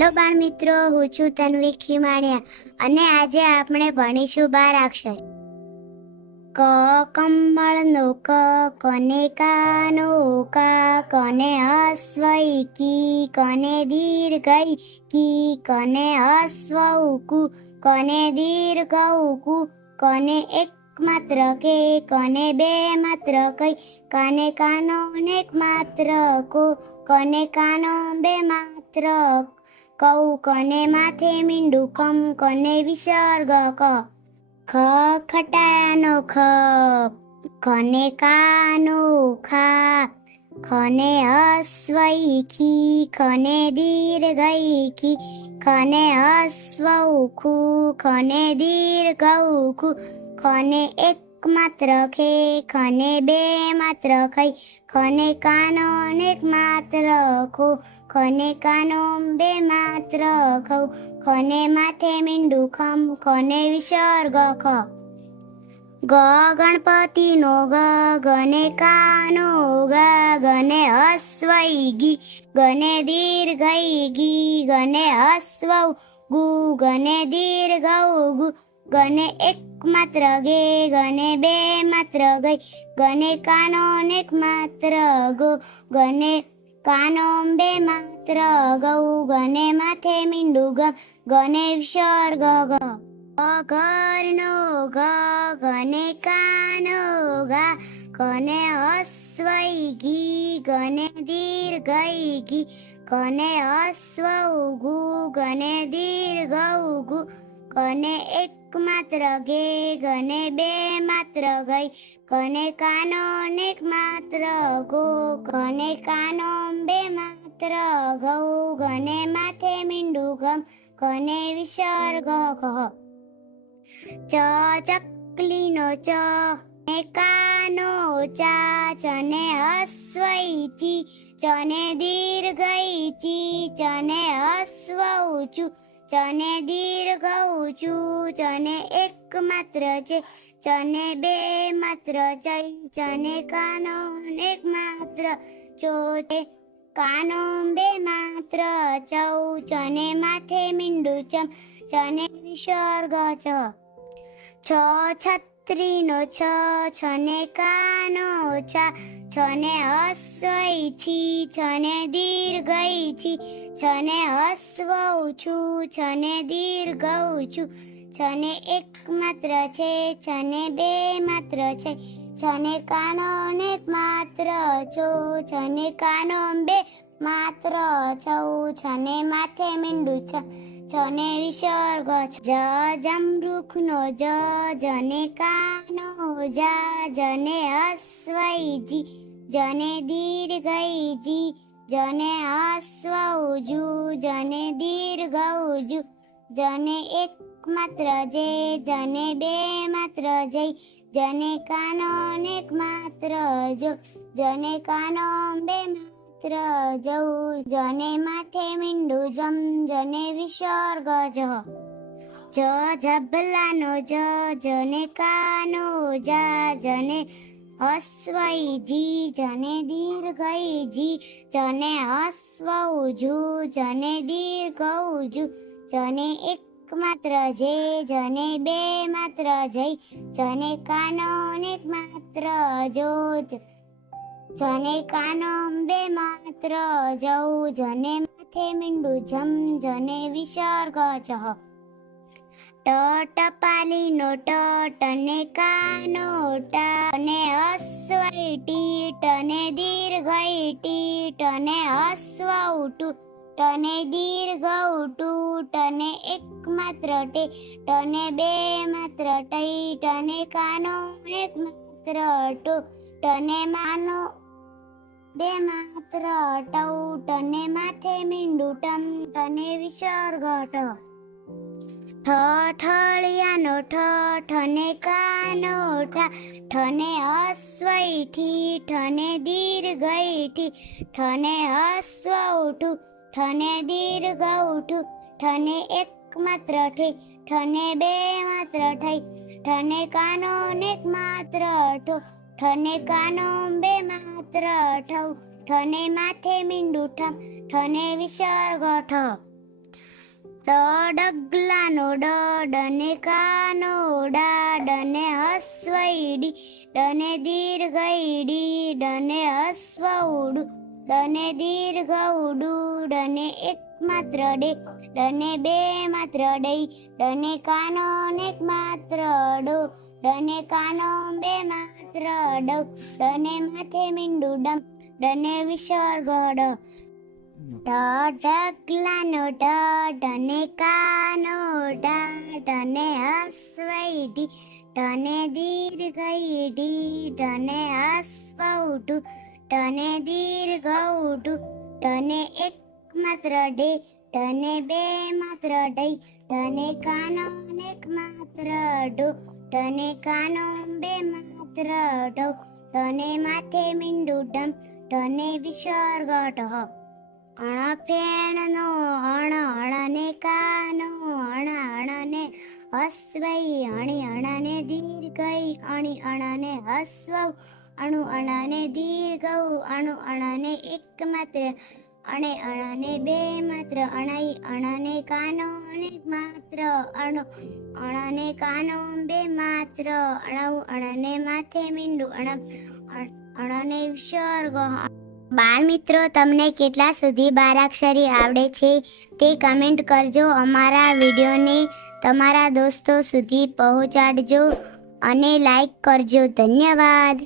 Hello બાળ મિત્રો, હું છું તન્વી ખીમાણિયા અને આજે આપણે ભણીશું બાર અક્ષર. ક કમળનો ક, કોને કાનો કા, કોને હસ્વ કી કોને દીર્ઘઈ કી કોને હસ્વ ઉકુ કોને દીર્ઘ ઉકુ કોને એક માત્ર કે, કોને બે માત્ર કઈ, કોને કાનો ને એક માત્ર કો, કોને કાનો બે માત્ર કઉ કને માથે મીંડું કમ કને વિસર્ગ ક. ખ ખટારાનો ખ, કોને કાનો ખા. ખને હસ્વ ખી, ખને દીર્ઘઈ ખી. ખને હસ્વ ખુ, ખને દીર્ઘ ખુ. ખને એક માત્ર ખે ખને બે માત્ર ખઈ. ખને કાનો એક માત્ર ખો. ખને કાનો બે માત્ર ખઉ. ખને માથે મીંડું ખમ. ખને વિસર્ગ ખ. ગ ગણપતિનો ગ. ગને કાનો ગ. ગને હસ્વ ગી. ગને દીર્ઘઈ ગી. ગને હસ્વ ગુ. ગને દીર્ઘ ગુ. ગને એક માત્ર ગે, ગને બે માત્ર ગઈ, ગને કાનો એક માત્ર ગો, ગને કાનો બે માત્ર ગૌ ગને માથે મીંડું ગમ, ગને વિસર્ગ ગ ઘરનો ગ, ગને કાનો ગા, ગને અસ્વઈ ઘી ગને દીર્ઘ ઘી ગને અસ્વ ઉગુ ગને દીર્ઘ ઉગુ કને એક માત્ર ગે ગને બે માત્ર ગઈ. કને કાનો એક માત્ર ગો, કને કાનો બે માત્ર ગૌ ગને માથે મીંડું ગમ કને વિસર્ગ ગ ચ ચકલીનો ચ, ને કાનો ચા. ચને હસ્વઈ ચી, ચને દીર્ઘઈ ચી, ચને હસ્વ ઊંચું ચને દીર્ઘ ઊંચું, ચને એક માત્ર છે. ચને બે માત્ર ચઈ ચને કાનો એક માત્ર ચો તે કાનો બે માત્ર ચૌ ચને માથે મીંડું ચમ ચને વિસર્ગ ચ છ છત્રીનો છ, છને કાનો છા, છને હસ્વ છી, છને દીર્ઘઈ છી, છને હસવું છું, છને દીર્ઘ છું, છને એક માત્ર છે, છને બે માત્ર છે, છને કાનો ને માત્ર છો, છને કાનો બે માત્ર છૌ, છને માથે મીંડું છ છને વિસર્ગ જ જમરૂખનો જ જને કાનો જા જને હસ્વ જી જને દીર્ઘૈજી જને હસ્વ જને દીર્ઘ જને એક માત્ર જય જને બે માત્ર જય જને કાનો એક માત્ર જો જને કાનો બે માત્ર જવું જને માથે મીંડું જમ, જને વિસર્ગ જ જ જબલાનો જ, જને કાનો જા, જને હસ્વ જી, જને દીર્ઘઈ જી, જને હસ્વ જુ, જને દીર્ઘઉ જુ, જને એક માત્ર જે, જને બે માત્ર જઈ જને કાનો એક માત્ર જો જ. જને કાનો બે માત્ર જવું જને માથે મીંડું જમ, જને વિસર્ગ ચ ટ ટપાલીનો ટ ટને કાનો ટને હસ્વ ટી ટને દીર્ઘ ટી ટને દીર્ઘ ટને એક માત્ર ટે, ટને બે માત્ર ટઈ, ટને કાનો એક માત્ર ટો, ટને માનો માત્ર ટઉ ટને માથે મીંડું ટમ વિસર્ગ ટ. ઠ ઠને કાનો ઠા, ઠને હસ્વ ઠને દીર્ઘઈઠી ઠને હસ્વ ઉઠું ઠને દીર્ઘ ઉઠું ઠને એક માત્ર ઠી, ઠને બે માત્ર ઠઈ ઠને કાનો ને માત્ર ઠો. ઠને કાનો બે માત્ર ઠવ ઠને માથે મીંડું ઠમ ઠને વિસર્ગ ઠ. ડગલાનો ડને કાનો ડાડને હસ્વઈડી ડને દીર્ઘઈડી ડને હસ્વઉડું ડને દીર્ઘઉડું ડને એક માત્ર ડે, ડને બે માત્ર ડે, ડને કાનો એક માત્ર ડો, ડને કાનો બે માત્ર ડો ડને માથે મીંડું ડમ ડને વિસર્ગ ડ. ઢકલાનો ઢને કાનો ઢને હસ્વઈડી ઢને દીર્ઘઈડી ઢને હસ્વઉઢું ઢને દીર્ઘઉઢું ઢને એક માત્ર ડે, ઢને બે માત્ર ડઈ ઢને કાનો એક માત્ર ડો, ઢને કાનો બે માત્ર ડો ઢને માથે મીંડું ડમ ઢને વિસર્ગ ઢ અણ ફેણનો અણ અણને કાનો અણ અણને હસ્વઈ અણી અણને દીર્ઘઈ અણી અણને હસ્વ અણુ અણને દીર્ઘ અણુ અણને એક માત્ર અણે અણને બે માત્ર, અણાઈ અણને કાનો અને માત્ર, અણો અણને કાનો બે માત્ર અણવ અણને માથે મીંડું અણ, અણને વિસર્ગ. બાળ મિત્રો તમને કેટલા સુધી બારાક્ષરી આવડે છે તે કમેન્ટ કરજો. અમારા વિડીયોને તમારા દોસ્તો સુધી પહોંચાડજો અને લાઈક કરજો. ધન્યવાદ.